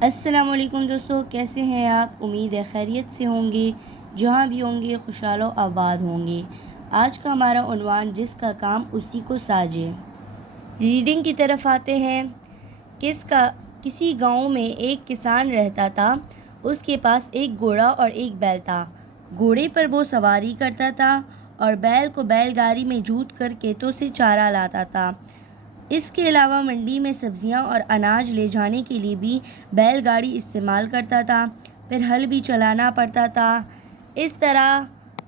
السلام علیکم دوستو، کیسے ہیں آپ؟ امید ہے خیریت سے ہوں گے، جہاں بھی ہوں گے خوشحال و آباد ہوں گے۔ آج کا ہمارا عنوان جس کا کام اسی کو ساجے۔ ریڈنگ کی طرف آتے ہیں۔ کسی گاؤں میں ایک کسان رہتا تھا۔ اس کے پاس ایک گھوڑا اور ایک بیل تھا۔ گھوڑے پر وہ سواری کرتا تھا اور بیل کو بیل گاڑی میں جوت کر کھیتوں سے چارہ لاتا تھا۔ اس کے علاوہ منڈی میں سبزیاں اور اناج لے جانے کے لیے بھی بیل گاڑی استعمال کرتا تھا، پھر ہل بھی چلانا پڑتا تھا۔ اس طرح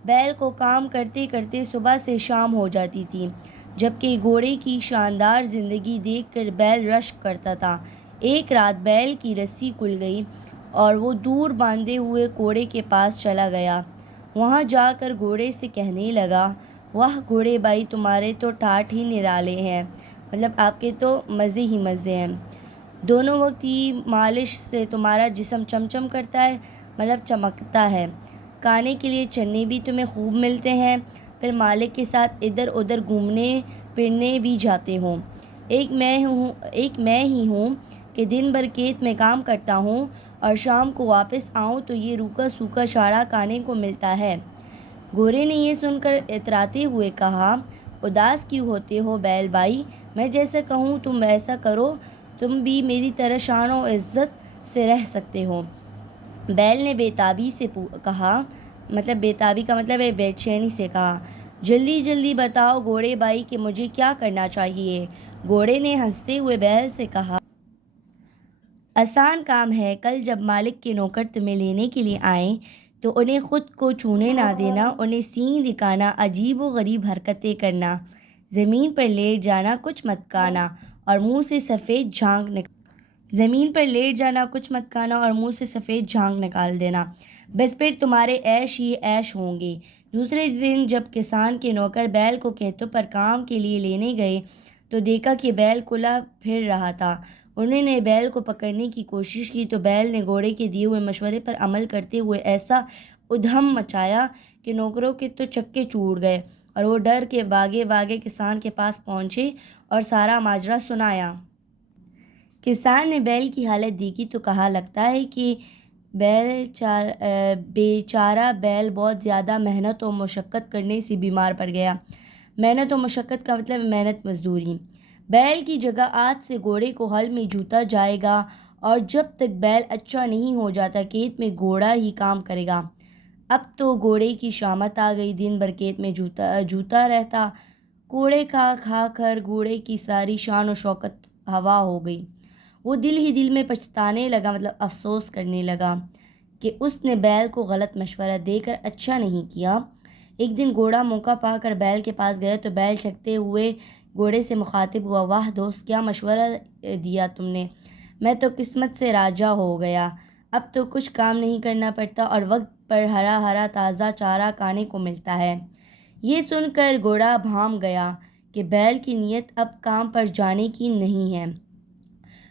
بیل کو کام کرتے کرتے صبح سے شام ہو جاتی تھی، جبکہ گھوڑے کی شاندار زندگی دیکھ کر بیل رشک کرتا تھا۔ ایک رات بیل کی رسی کھل گئی اور وہ دور باندھے ہوئے گھوڑے کے پاس چلا گیا۔ وہاں جا کر گھوڑے سے کہنے لگا، واہ گھوڑے بھائی، تمہارے تو ٹھاٹھ ہی نرالے ہیں، مطلب آپ کے تو مزے ہی مزے ہیں۔ دونوں وقت ہی مالش سے تمہارا جسم چمچم کرتا ہے، مطلب چمکتا ہے۔ کھانے کے لیے چنے بھی تمہیں خوب ملتے ہیں، پھر مالک کے ساتھ ادھر ادھر گھومنے پھرنے بھی جاتے ہو۔ ایک میں ہی ہوں کہ دن بھر کھیت میں کام کرتا ہوں اور شام کو واپس آؤں تو یہ روکھا سوکھا چارہ کھانے کو ملتا ہے۔ گھوڑے نے یہ سن کر اتراتے ہوئے کہا، اداس کیوں ہوتے ہو بیل بھائی؟ میں جیسا کہوں تم ویسا کرو، تم بھی میری طرح شان و عزت سے رہ سکتے ہو۔ بیل نے بےتابی سے کہا، مطلب بےتابی کا مطلب ہے بے چینی سے کہا، جلدی جلدی بتاؤ گھوڑے بھائی کہ مجھے کیا کرنا چاہیے۔ گھوڑے نے ہنستے ہوئے بیل سے کہا، آسان کام ہے، کل جب مالک کے نوکر تمہیں لینے کے لیے آئیں تو انہیں خود کو چھونے نہ دینا، انہیں سینگ دکھانا، عجیب و غریب حرکتیں کرنا، زمین پر لیٹ جانا، کچھ مت کھانا اور منہ سے سفید جھانک نکال دینا، بس پھر تمہارے عیش ہی عیش ہوں گے۔ دوسرے دن جب کسان کے نوکر بیل کو کھیتوں پر کام کے لیے لینے گئے تو دیکھا کہ بیل کھلا پھر رہا تھا۔ انہوں نے بیل کو پکڑنے کی کوشش کی تو بیل نے گھوڑے کے دیے ہوئے مشورے پر عمل کرتے ہوئے ایسا ادھم مچایا کہ نوکروں کے تو چکے چھوٹ گئے اور وہ ڈر کے بھاگے کسان کے پاس پہنچے اور سارا ماجرا سنایا۔ کسان نے بیل کی حالت دیکھی تو کہا، لگتا ہے کہ بیچارہ بیل بہت زیادہ محنت و مشقت کرنے سے بیمار پڑ گیا۔ محنت و مشقت کا مطلب محنت مزدوری۔ بیل کی جگہ آج سے گھوڑے کو ہل میں جوتا جائے گا اور جب تک بیل اچھا نہیں ہو جاتا کھیت میں گھوڑا ہی کام کرے گا۔ اب تو گھوڑے کی شامت آ گئی، دن بھر کھیت میں جوتا رہتا۔ کوڑے کھا کھا کر گھوڑے کی ساری شان و شوکت ہوا ہو گئی۔ وہ دل ہی دل میں پچھتانے لگا، مطلب افسوس کرنے لگا کہ اس نے بیل کو غلط مشورہ دے کر اچھا نہیں کیا۔ ایک دن گھوڑا موقع پا کر بیل کے پاس گیا تو بیل چکتے ہوئے گھوڑے سے مخاطب ہوا، واہ دوست، کیا مشورہ دیا تم نے، میں تو قسمت سے راضی ہو گیا، اب تو کچھ کام نہیں کرنا پڑتا اور وقت پر ہرا ہرا تازہ چارہ کھانے کو ملتا ہے۔ یہ سن کر گھوڑا بھام گیا کہ بیل کی نیت اب کام پر جانے کی نہیں ہے۔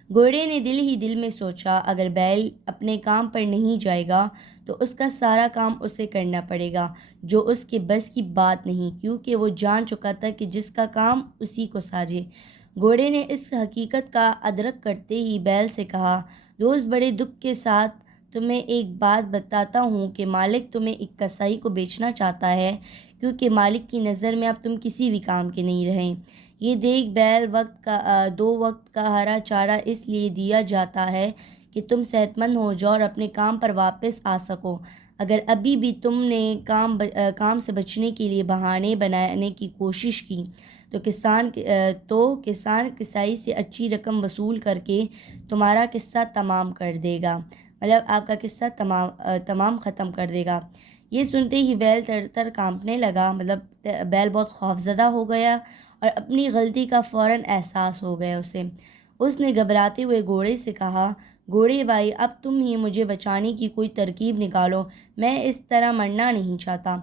گھوڑے نے دل ہی دل میں سوچا، اگر بیل اپنے کام پر نہیں جائے گا تو اس کا سارا کام اسے کرنا پڑے گا، جو اس کے بس کی بات نہیں، کیونکہ وہ جان چکا تھا کہ جس کا کام اسی کو ساجے۔ گھوڑے نے اس حقیقت کا ادراک کرتے ہی بیل سے کہا، دوست، بڑے دکھ کے ساتھ تمہیں ایک بات بتاتا ہوں کہ مالک تمہیں ایک کسائی کو بیچنا چاہتا ہے، کیونکہ مالک کی نظر میں اب تم کسی بھی کام کے نہیں رہے۔ یہ دیکھ بیل، دو وقت کا ہرا چارہ اس لیے دیا جاتا ہے کہ تم صحت مند ہو جاؤ اور اپنے کام پر واپس آ سکو۔ اگر ابھی بھی تم نے کام سے بچنے کے لیے بہانے بنانے کی کوشش کی تو کسان کسائی سے اچھی رقم وصول کر کے تمہارا قصہ تمام کر دے گا، مطلب آپ کا قصہ ختم کر دے گا۔ یہ سنتے ہی بیل تر تر کانپنے لگا، مطلب بیل بہت خوفزدہ ہو گیا اور اپنی غلطی کا فوراً احساس ہو گیا اسے۔ اس نے گھبراتے ہوئے گھوڑے سے کہا، گھوڑے بھائی، اب تم ہی مجھے بچانے کی کوئی ترکیب نکالو، میں اس طرح مرنا نہیں چاہتا۔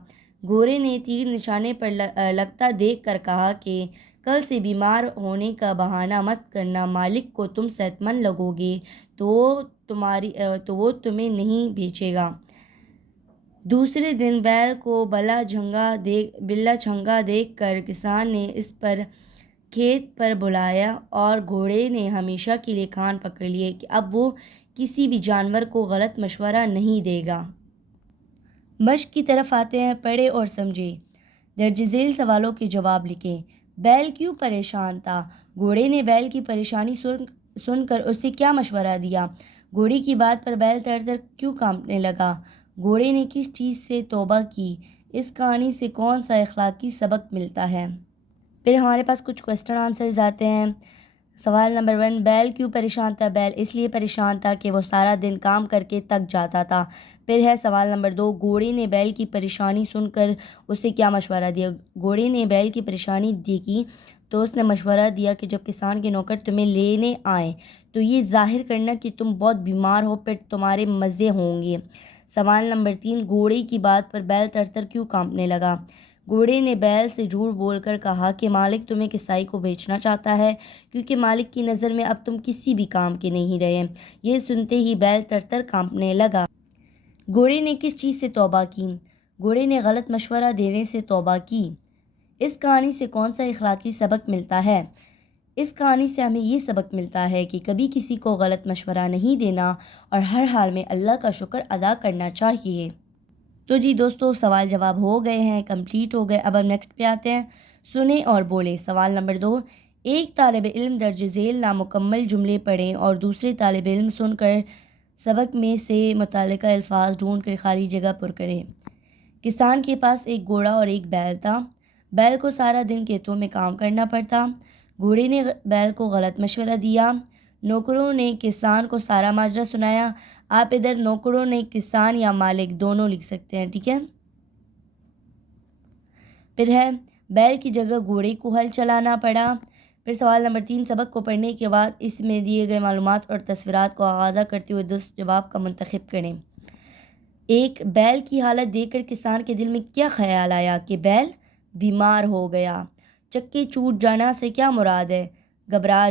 گھوڑے نے تیر نشانے پر لگتا دیکھ کر کہا کہ کل سے بیمار ہونے کا بہانہ مت کرنا، مالک کو تم صحت مند لگو گے تو وہ تمہیں نہیں بیچے گا۔ دوسرے دن بیل کو بلا چنگا دیکھ کر کسان نے اس پر کھیت پر بلایا اور گھوڑے نے ہمیشہ کے لیے کان پکڑ لیے کہ اب وہ کسی بھی جانور کو غلط مشورہ نہیں دے گا۔ مشق کی طرف آتے ہیں، پڑھیں اور سمجھیں۔ درج ذیل سوالوں کے جواب لکھیں۔ بیل کیوں پریشان تھا؟ گھوڑے نے بیل کی پریشانی سن کر اسے کیا مشورہ دیا؟ گھوڑے کی بات پر بیل تر تر کیوں کانپنے لگا؟ گھوڑے نے کس چیز سے توبہ کی؟ اس کہانی سے کون سا اخلاقی سبق ملتا ہے؟ پھر ہمارے پاس کچھ کوسچن آنسرز آتے ہیں۔ سوال نمبر 1، بیل کیوں پریشان تھا؟ بیل اس لیے پریشان تھا کہ وہ سارا دن کام کر کے تک جاتا تھا۔ پھر ہے سوال نمبر 2، گھوڑے نے بیل کی پریشانی سن کر اسے کیا مشورہ دیا؟ گھوڑے نے بیل کی پریشانی دیکھی تو اس نے مشورہ دیا کہ جب کسان کے نوکر تمہیں لینے آئیں تو یہ ظاہر کرنا کہ تم بہت بیمار ہو، پھر تمہارے مزے ہوں گے۔ سوال نمبر 3، گھوڑے کی بات پر بیل تر تر کیوں کانپنے لگا؟ گھوڑے نے بیل سے جھوٹ بول کر کہا کہ مالک تمہیں کسائی کو بیچنا چاہتا ہے کیونکہ مالک کی نظر میں اب تم کسی بھی کام کے نہیں رہے۔ یہ سنتے ہی بیل تر تر کانپنے لگا۔ گھوڑے نے کس چیز سے توبہ کی؟ گھوڑے نے غلط مشورہ دینے سے توبہ کی۔ اس کہانی سے کون سا اخلاقی سبق ملتا ہے؟ اس کہانی سے ہمیں یہ سبق ملتا ہے کہ کبھی کسی کو غلط مشورہ نہیں دینا اور ہر حال میں اللہ کا شکر ادا کرنا چاہیے۔ تو جی دوستو، سوال جواب ہو گئے ہیں، کمپلیٹ ہو گئے۔ اب ہم نیکسٹ پہ آتے ہیں، سنیں اور بولیں۔ سوال نمبر 2، ایک طالب علم درج ذیل نامکمل جملے پڑھیں اور دوسرے طالب علم سن کر سبق میں سے متعلقہ الفاظ ڈھونڈ کر خالی جگہ پر کریں۔ کسان کے پاس ایک گھوڑا اور ایک بیل تھا۔ بیل کو سارا دن کھیتوں میں کام کرنا پڑتا۔ گھوڑے نے بیل کو غلط مشورہ دیا۔ نوکروں نے کسان کو سارا ماجرا سنایا۔ آپ ادھر نوکروں نے کسان یا مالک دونوں لکھ سکتے ہیں، ٹھیک ہے۔ پھر ہے بیل کی جگہ گھوڑے کو ہل چلانا پڑا۔ پھر سوال نمبر 3، سبق کو پڑھنے کے بعد اس میں دیے گئے معلومات اور تصویرات کو آغازہ کرتے ہوئے درست جواب کا منتخب کریں۔ 1، بیل کی حالت دیکھ کر کسان کے دل میں کیا خیال آیا کہ بیل بیمار ہو گیا؟ چکے چوٹ جانا سے کیا مراد ہے؟ گھبرا